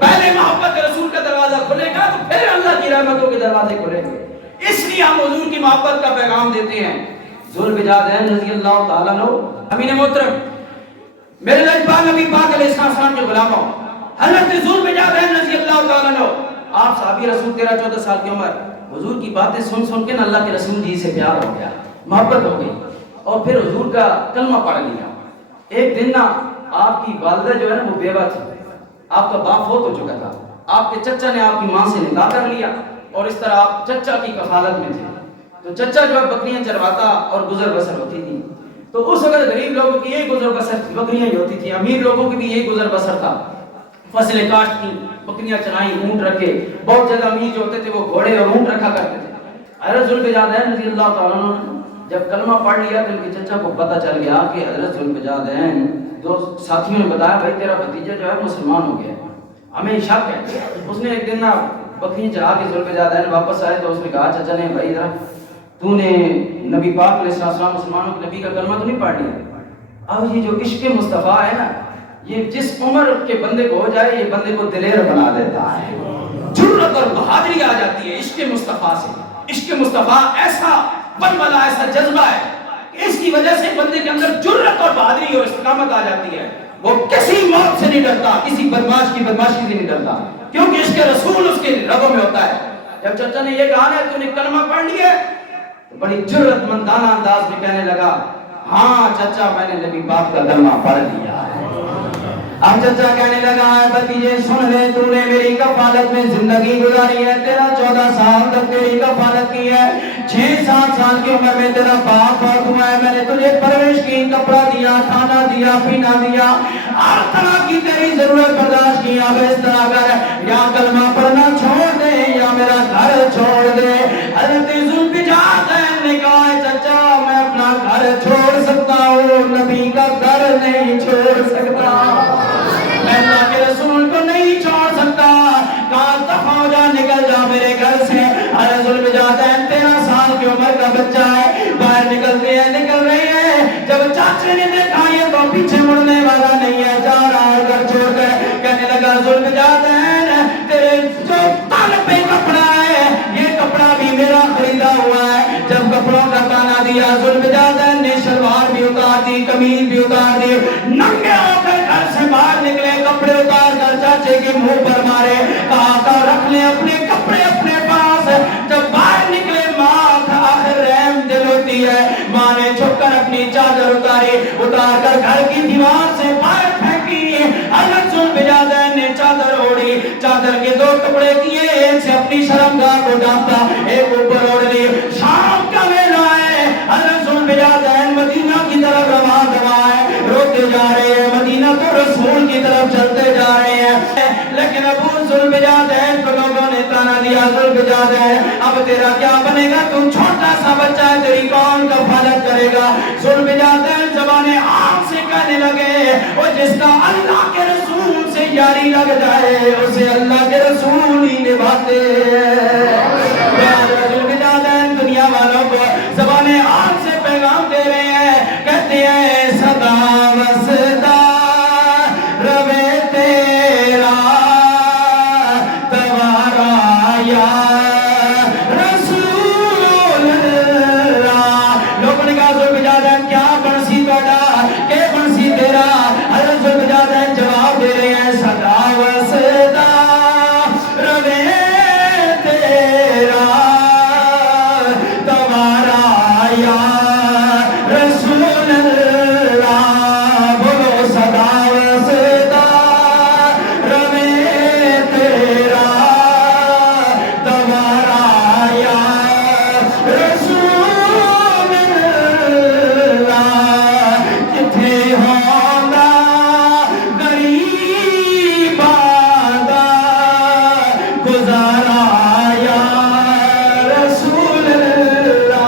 پہلے محبت رسول کا دروازہ کھلے گا تو پھر اللہ کی رحمتوں کے دروازے کھلیں گے۔ اس لیے ہم حضور کی محبت کا پیغام دیتے ہیں۔ ذوالفجارین رضی اللہ تعالیٰ عنہ، امین محترم، میرے لجپال نبی پاک علیہ السلام کے غلاموں، حضرت ذوالفجارین رضی اللہ تعالیٰ عنہ، آپ صحابی رسول 13-14 سال کی عمر، حضور کی باتیں سن سن کے اللہ کے رسول جی سے پیار ہو گیا، محبت ہو گئی، اور پھر حضور کا کلمہ پڑھ لیا۔ ایک دن نا آپ کی والدہ جو ہے نا وہ بیوہ تھی، آپ کا باپ فوت ہو چکا تھا، آپ کے چچا نے آپ کی ماں سے نکاح کر لیا، اور اس طرح آپ چچا کی کفالت میں تھے۔ تو چچا جو ہے بکریاں چرواتا اور گزر بسر ہوتی تھی۔ تو اس وقت غریب لوگوں کی یہی گزر بسر بکریاں ہی ہوتی تھی، امیر لوگوں کی بھی یہی گزر بسر تھا۔ فصلیں کاشت کی، بکریاں چرائیں، اونٹ رکھے، بہت زیادہ امیر جو ہوتے تھے وہ گھوڑے اور اونٹ رکھا کرتے تھے۔ حضرت ذوالفجارین رضی اللہ تعالیٰ عنہ جب کلمہ پڑھ لیا تو ان کے چچا کو پتہ چل گیا کہ حضرت ذوالفجارین، دو ساتھیوں نے بتایا بھائی تیرا بھتیجا جو ہے مسلمان ہو گیا، ہمیں شک ہے۔ اس نے ایک دن نا بکریاں چرا کے ذوالفجارین واپس آئے تو اس نے کہا چچا نے بھائی ذرا تو نے نبی پاک علیہ السلام مسلمانوں کے نبی کا کلمہ تو نہیں پڑھ لیا؟ اب یہ جو عشق مصطفیٰ ہے نا، یہ جس عمر کے بندے کو ہو جائے یہ بندے کو دلیر بنا دیتا ہے، جرأت اور بہادری آ جاتی ہے عشق مصطفیٰ سے۔ عشق مصطفیٰ ایسا بلبلہ، ایسا جذبہ ہے کہ اس کی وجہ سے بندے کے اندر جرأت اور بہادری اور استقامت آ جاتی ہے۔ وہ کسی موت سے نہیں ڈرتا، کسی بدماش کی بدماشی سے نہیں ڈرتا، کیونکہ اس کے رسول اس کے رگوں میں ہوتا ہے۔ جب چچا نے یہ کہا نا تو نے کلمہ پڑھ لیا تو بڑی جرأت مندانہ انداز میں کہنے لگا ہاں چچا میں نے نبی پاک کا کلمہ پڑھ لیا ہے۔ اب چچا کہنے لگا ہے بھتیجے سن لے، تو نے میری کفالت میں زندگی گزاری ہے، تیرا 14 سال تک تیری کفالت کی ہے، 6-7 سال کی عمر میں تیرا باپ فوت ہوا ہے، میں نے تجھے پرورش کی، کپڑا دیا، کھانا دیا، پینا دیا، ہر طرح کی تیری ضرورت برداشت کی۔ اب اس طرح کر یا کلمہ پڑھنا چھوڑ دے یا میرا گھر چھوڑ دے۔ حضرت ذوالفجار نے کہا ہے چچا میں اپنا گھر چھوڑ سکتا ہوں، نبی کا گھر نہیں چھوڑ سکتا، میں اللہ کے رسول کو نہیں چھوڑ سکتا، کہاں دفع ہو جا، نکل جا میرے گھر سے۔ حضرت ذوالفجار 13 سال کی عمر کا بچہ ہے، باہر نکلتے ہیں، نکل رہے ہیں، جب چاچے نے دیکھا یہ تو پیچھے مڑنے والا نہیں ہے، جا رہا ہے گھر چھوڑ کر، کہنے لگا ذوالفجار تیرے جو تن پہ کپڑا ہے یہ کپڑا بھی میرا خریدا ہوا ہے۔ جب کپڑوں کا تانا دیا ذوالفجار نے شلوار بھی اتار دی، قمیض بھی اتار دی، ننگے ہو کر گھر سے باہر نکلے، کپڑے اتار کر چاچے کے منہ پر مارے، کہا تھا رکھ لے اپنے کپڑے اپنے پاس۔ جب باہر نکلے ماں تھا آخر رحم دل ہوتی ہے، ماں نے چھپ کر اپنی چادر اتاری، اتار کر گھر کی دیوار سے باہر پھینکی۔ حضرت ذوالفجار نے چادر اوڑھی، چادر کے 2 ٹکڑے کیے، ایک سے اپنی شرمگاہ کو ڈھانپا، ایک اوپر اوڑھ لی۔ شام کا ویلا ہے، حضرت ذوالفجار مدینہ کی طرف رواں ہے، روتے جا رہے ہیں، مدینہ تو رسول کی طرف چلتے جا رہے ہیں، لیکن ابو ذوالفجار کو لوگوں نے تانا دیا ذوالفجار اب تیرا کیا بنے گا، تم چھوٹا سا بچہ ہے، تیری کون کفالت کرے گا۔ ذوالفجار زبان آگ سے کہنے لگے وہ جس کا اللہ کے رسول سے یاری لگ جائے اسے اللہ کے رسول ہی نبھاتے ہیں۔ دنیا والوں کو زبان آگ سے پیغام دے رہے ہیں، کہتے ہیں صدا وصدا روے تیرا دوارا یا رسول اللہ۔ لوگوں نے کہا ذوالفجار کیا بنسی توڑا کہ بنسی تیرا؟ حضرت ذوالفجار جواب دے رہے ہیں صدا وصدا روے تیرا دوارا یا رسول اللہ، بولو صدا وصدا روے تیرا دوارا یا رسول اللہ، جتھے ہونا غریباں دا گزارا یا رسول اللہ۔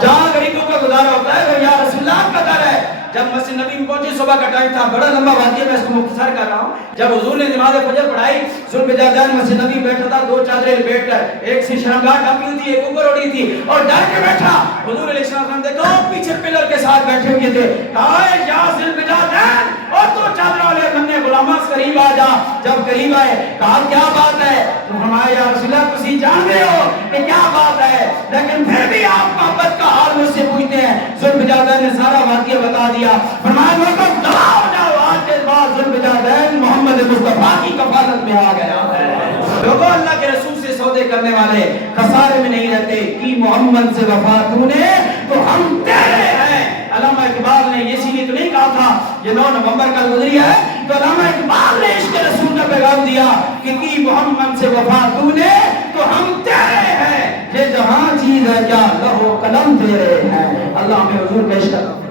جہاں غریبوں کا گزارا ہوتا ہے وہ یا رسول اللہ کا در ہے۔ جب مسجد نبی میں پہنچی، صبح کا ٹائم تھا، بڑا لمبا واقعہ میں اس کو مختصر کر رہا ہوں۔ جب حضور نے نماز فجر پڑھائی، ذوالفجار مسجد نبی بیٹھا تھا، 2 چادریں لپیٹ کر، ایک سے شرمگاہ ڈھکی ہوئی تھی، ایک اوپر اوڑھی تھی، اور ڈر کے بیٹھا۔ حضور علیہ السلام دیکھو پیچھے پلر کے ساتھ بیٹھے ہوئے تھے، کہا یا ذوالفجار اور 2 چادر والے بندے غلاماں قریب آ جا۔ جب قریب آئے کہا کیا بات ہے؟ تو فرمایا یا رسول اللہ تسی جانتے ہو کہ کیا بات ہے، لیکن پھر بھی آپ محبت کا حال مجھ سے پوچھتے ہیں۔ ذوالفجار نے سارا واقعہ بتا دیا، فرمایا لوگوں گواہ ہو جاؤ، آج کے بعد ذوالفجار محمد مصطفیٰ کی کفالت میں آ گیا ہے۔ لوگوں اللہ کے رسول سے سودے کرنے والے خسارے میں نہیں رہتے، کی محمد سے وفا تو نے تو ہم تیرے ہیں۔ علامہ اقبال نے یہ اسی لیے تو نہیں کہا تھا، یہ 9 نومبر کا گزری ہے، تو علامہ اقبال نے عشق رسول کا پیغام دیا کہ کی محمد سے وفا تو نے تو ہم تیرے ہیں، یہ جہاں چیز ہے کیا لہو قلم تیرے ہیں۔ اللہ ہمیں حضور کا عشق